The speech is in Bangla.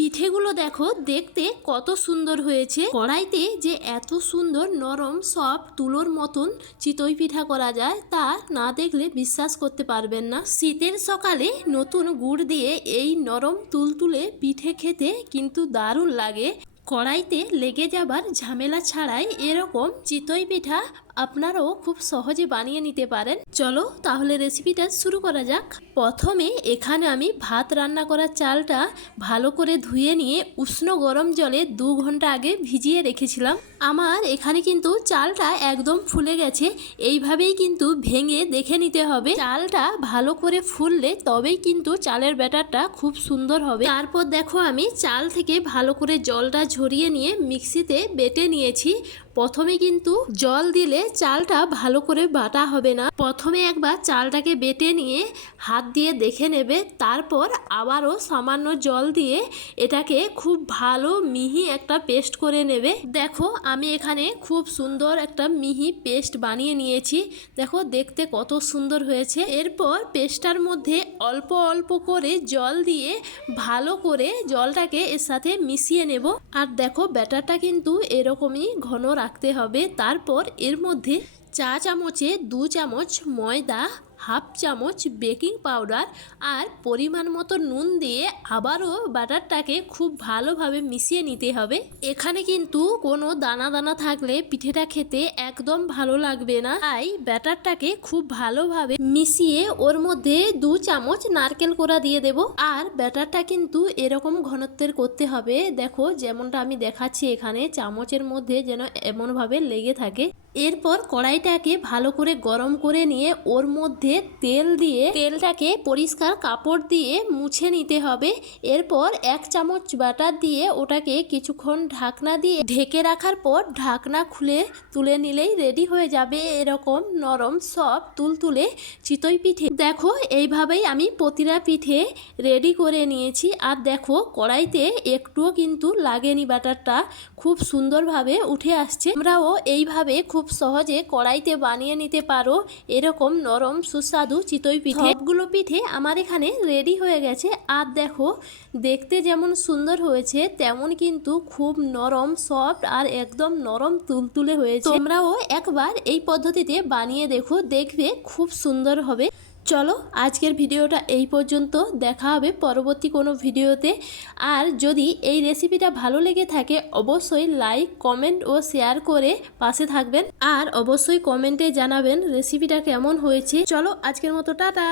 পিঠেগুলো দেখো দেখতে কত সুন্দর হয়েছে। কড়াইতে যে এত সুন্দর নরম সফট তুলোর মতন চিতই পিঠা করা যায় তা না দেখলে বিশ্বাস করতে পারবেন না। শীতের সকালে নতুন গুড় দিয়ে এই নরম তুলতুলে পিঠে খেতে কিন্তু দারুণ লাগে। কড়াইতে লেগে যাবার ঝামেলা ছাড়াই এরকম চিতই পিঠা আপনারাও খুব সহজে বানিয়ে নিতে পারেন। চলো তাহলে রেসিপিটা শুরু করা যাক। প্রথমে এখানে আমি ভাত রান্না করার চালটা ভালো করে ধুয়ে নিয়ে উষ্ণ গরম জলে 2 ঘন্টা আগে ভিজিয়ে রেখেছিলাম। আমার এখানে কিন্তু চালটা একদম ফুলে গেছে। এইভাবেই কিন্তু ভেঙে দেখে নিতে হবে। চালটা ভালো করে ফুললে তবেই কিন্তু চালের ব্যাটারটা খুব সুন্দর হবে। তারপর দেখো আমি চাল থেকে ভালো করে জলটা ঝরিয়ে নিয়ে মিক্সিতে বেটে নিয়েছি। প্রথমে কিন্তু জল দিলে চালটা ভালো করে বাটা হবে না। প্রথমে একবার চালটাকে বেটে নিয়ে হাত দিয়ে দেখে নেবে, তারপর আবারও সামান্য জল দিয়ে এটাকে খুব ভালো মিহি একটা পেস্ট করে নেবে। দেখো আমি এখানে খুব সুন্দর একটা মিহি পেস্ট বানিয়ে নিয়েছি। দেখো দেখতে কত সুন্দর হয়েছে। এরপর পেস্টটার মধ্যে অল্প অল্প করে জল দিয়ে ভালো করে জলটাকে এর সাথে মিশিয়ে নেব। আর দেখো ব্যাটারটা কিন্তু এরকমই ঘন রাখতে হবে। তারপর এর মধ্যে চা চামচে 2 চামচ ময়দা, হাফ চামচ বেকিং পাউডার আর পরিমাণ মতো নুন দিয়ে আবারও ব্যাটারটাকে খুব ভালোভাবে মিশিয়ে নিতে হবে। এখানে কিন্তু কোনো দানা দানা থাকলে পিঠেটা খেতে একদম ভালো লাগবে না। তাই ব্যাটারটাকে খুব ভালোভাবে মিশিয়ে ওর মধ্যে 2 চামচ নারকেল কোড়া দিয়ে দেব। আর ব্যাটারটা কিন্তু এরকম ঘনত্বের করতে হবে। দেখো যেমনটা আমি দেখাচ্ছি এখানে চামচের মধ্যে যেন এমনভাবে লেগে থাকে। এরপর কড়াইটাকে ভালো করে গরম করে নিয়ে ওর মধ্যে তেল দিয়ে তেলটাকে পরিষ্কার কাপড় দিয়ে মুছে নিতে হবে। এরপর 1 চামচ বাটার দিয়ে ওটাকে কিছুক্ষণ ঢাকনা দিয়ে ঢেকে রাখার পর ঢাকনা খুলে তুলে নিলেই রেডি হয়ে যাবে এরকম নরম সফট তুলতুলে চিতই পিঠে। দেখো এইভাবেই আমি প্রতিটা পিঠে রেডি করে নিয়েছি। আর দেখো কড়াইতে একটুও কিন্তু লাগেনি, বাটারটা খুব সুন্দরভাবে উঠে আসছে। আমরাও এইভাবে খুব সহজে কড়াইতে বানিয়ে নিতে পারো এরকম নরম সুস্বাদু চিতই পিঠে। সবগুলো পিঠে আমার এখানে রেডি হয়ে গেছে। আর দেখো দেখতে যেমন সুন্দর হয়েছে তেমন কিন্তু খুব নরম সফট আর একদম নরম তুলতুলে হয়েছে। তোমরাও একবার এই পদ্ধতিতে বানিয়ে দেখো, দেখবে খুব সুন্দর হবে। চলো আজকের ভিডিওটা এই পর্যন্ত, দেখা হবে পরবর্তী কোনো ভিডিওতে। আর যদি এই রেসিপিটা ভালো লেগে থাকে অবশ্যই লাইক, কমেন্ট ও শেয়ার করে পাশে থাকবেন। আর অবশ্যই কমেন্টে জানাবেন রেসিপিটা কেমন হয়েছে। চলো আজকের মতো টাটা।